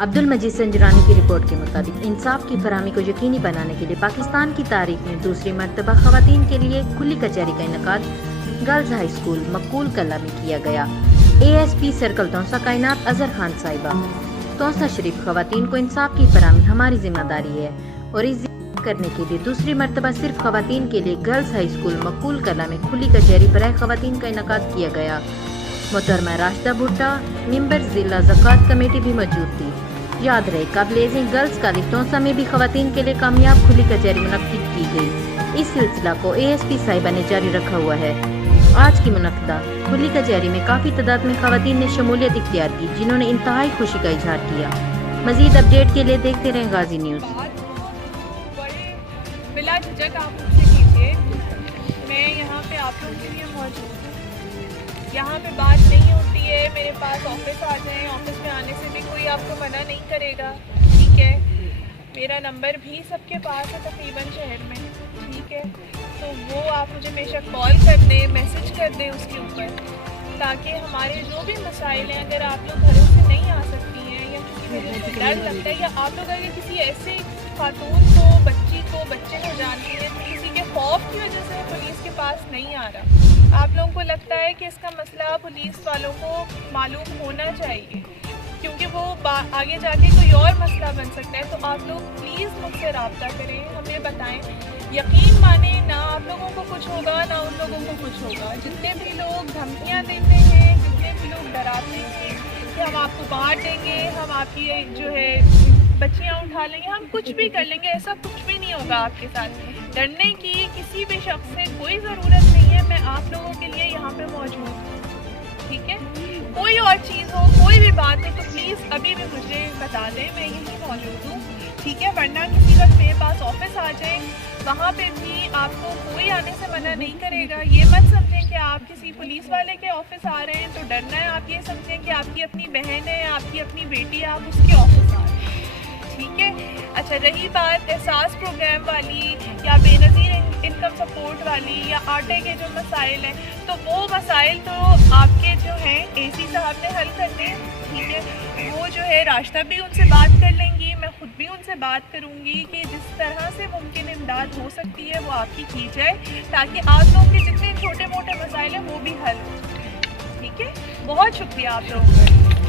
عبدالمجید سنجرانی کی رپورٹ کے مطابق انصاف کی فراہمی کو یقینی بنانے کے لیے پاکستان کی تاریخ میں دوسری مرتبہ خواتین کے لیے کھلی کچہری کا انعقاد گرلز ہائی اسکول مقبول کلا میں کیا گیا۔ A S P circle Taunsa کائنات اظہر خان صاحبہ: تونسا شریف، خواتین کو انصاف کی فراہمی ہماری ذمہ داری ہے اور اس کرنے کے لیے دوسری مرتبہ صرف خواتین کے لیے گرلز ہائی اسکول مقبول کلا میں کھلی کچہری برائے خواتین کا انعقاد کیا گیا۔ محترمہ راشدہ بھٹا، ممبر ضلع زکوٰۃ کمیٹی بھی موجود تھی۔ یاد رہے، قابل ذکر گرلز کالج تونسا میں بھی خواتین کے لیے کامیاب کھلی کچہری منعقد کی گئی۔ اس سلسلہ کو اے ایس پی صاحبہ نے جاری رکھا ہوا ہے۔ آج کی منعقدہ کھلی کچہری میں کافی تعداد میں خواتین نے شمولیت اختیار کی، جنہوں نے انتہائی خوشی کا اظہار کیا۔ مزید اپڈیٹ کے لیے دیکھتے رہیں غازی نیوز۔ بلا جھجک آپ مجھ سے کیجیے، میں یہاں پہ آپ لوگوں کے لیے موجود ہوں۔ یہاں پہ بات نہیں ہوتی ہے میرے پاس آفس آ جائیں، آفس میں آنے سے بھی کوئی آپ کو منع نہیں کرے گا، ٹھیک ہے؟ میرا نمبر بھی سب کے پاس ہے تقریباً شہر میں، ٹھیک ہے؟ تو وہ آپ مجھے بے شک کال کر دیں، میسج کر دیں اس کے اوپر، تاکہ ہمارے جو بھی مسائل ہیں، اگر آپ لوگ گھروں سے نہیں آ سکتی ہیں یا کسی وجہ سے ڈر لگتا ہے، یا آپ لوگ اگر کسی ایسے خاتون کو، بچی کو، بچے کو جانتی ہیں تو کسی کے خوف کی وجہ سے پولیس کے پاس نہیں آ رہا، آپ لوگوں کو لگتا ہے کہ اس کا مسئلہ پولیس والوں کو معلوم ہونا چاہیے، کیونکہ وہ آگے جا کے کوئی اور مسئلہ بن سکتا ہے، تو آپ لوگ پلیز مجھ سے رابطہ کریں، ہمیں بتائیں۔ یقین مانیں، نہ آپ لوگوں کو کچھ ہوگا نہ ان لوگوں کو کچھ ہوگا۔ جتنے بھی لوگ دھمکیاں دیتے ہیں، جتنے بھی لوگ ڈراتے ہیں کہ ہم آپ کو مار دیں گے، ہم آپ کی جو ہے بچیاں اٹھا لیں گے، ہم کچھ بھی کر لیں گے، ایسا کچھ بھی نہیں ہوگا آپ کے ساتھ۔ ڈرنے کی کسی بھی شخص سے کوئی ضرورت نہیں ہے، میں آپ لوگوں کے لیے یہاں پہ موجود ہوں، ٹھیک ہے؟ کوئی اور چیز ہو، کوئی بھی بات ہو تو پلیز ابھی بھی مجھے بتا دیں، میں یہیں موجود ہوں، ٹھیک ہے؟ ورنہ کسی وقت میرے پاس آفس آ جائیں، وہاں پہ بھی آپ کو کوئی آنے سے منع نہیں کرے گا۔ یہ مت سمجھیں کہ آپ کسی پولیس والے کے آفس آ رہے ہیں تو ڈرنا ہے، آپ یہ سمجھیں کہ آپ کی اپنی بہن ہے، آپ کی اپنی بیٹی ہے، آپ اس کے آفس آ رہے ہیں، ٹھیک ہے؟ اچھا، رہی بات احساس پروگرام والی یا بے نظیر انکم سپورٹ والی یا آٹے کے جو مسائل ہیں، تو وہ مسائل تو آپ کے جو ہیں اے سی صاحب نے حل کرنے ہیں، ٹھیک ہے؟ وہ جو ہے راشدہ بھی ان سے بات کر لیں گی، میں خود بھی ان سے بات کروں گی کہ جس طرح سے ممکن امداد ہو سکتی ہے وہ آپ کی جائے، تاکہ آپ لوگوں کے جتنے چھوٹے موٹے مسائل ہیں وہ بھی حل ہو جائیں، ٹھیک ہے؟ بہت شکریہ آپ لوگوں کا۔